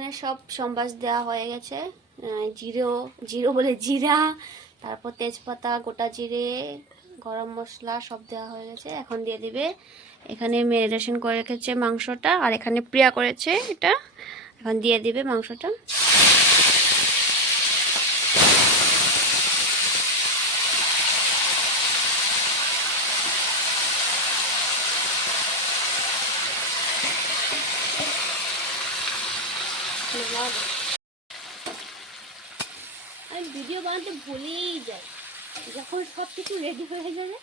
এখানে সব সম্বাস দেওয়া হয়ে গেছে। জিরো জিরো বলে জিরা, তারপর তেজপাতা, গোটা জিরে, গরম মশলা সব দেওয়া হয়ে গেছে। এখন দিয়ে দিবে। এখানে মেরিনেশন করে রেখেছে মাংসটা, আর এখানে প্রিয়া করেছে এটা। এখন দিয়ে দিবে মাংসটা। আমি ভিডিও বানাতে ভুলেই যাই। যখন সব কিছু রেডি হয়ে যাবে,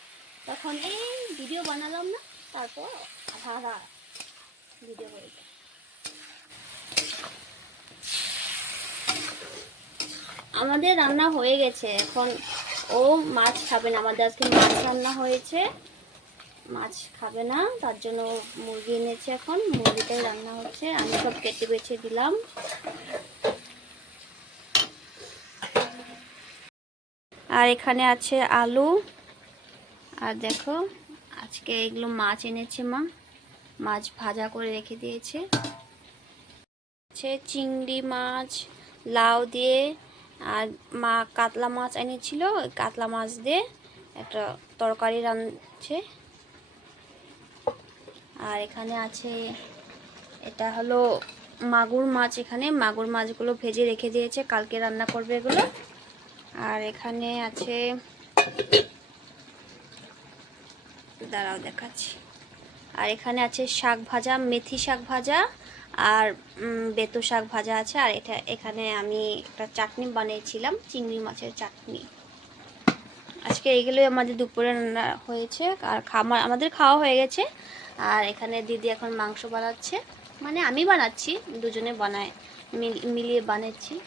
তখন এই ভিডিও বানালাম না, তারপর আধা ভিডিও হয়ে যায় আমাদের রান্না হয়ে গেছে, এখন ও মাছ খাবে না, আমাদের আজকে মাছ রান্না হয়েছে। মাছ খাবে না, তার জন্য মুরগি এনেছে এখন। মুরগিটাই রান্না হচ্ছে, আমি সব কেটে বেছে দিলাম। আর এখানে আছে আলু। আর দেখো, আজকে এগুলো মাছ এনেছে মা। মাছ ভাজা করে রেখে দিয়েছে। চিংড়ি মাছ, লাউ দিয়ে, আর মা কাতলা মাছ এনেছিল কাতলা মাছ দিয়ে একটা তরকারি রাঁধছে। আর এখানে আছে, এটা হলো মাগুর মাছ এখানে। মাগুর মাছগুলো ভেজে রেখে দিয়েছে, কালকে রান্না করবে এগুলো। আর এখানে আছে, দাঁড়াও দেখাচ্ছি। আর এখানে আছে শাক ভাজা, মেথি শাক ভাজা আর বেতো শাক ভাজা আছে। আর এটা, এখানে আমি একটা চাটনি বানিয়েছিলাম, চিংড়ি মাছের চাটনি। আজকে এইগুলোই আমাদের দুপুরে রান্না হয়েছে। আর খামার আমাদের খাওয়া হয়ে গেছে। আর এখানে দিদি এখন মাংস বানাচ্ছে। মানে আমি বানাচ্ছি দুজনে বানায় মিল- মিলিয়ে বানাচ্ছি।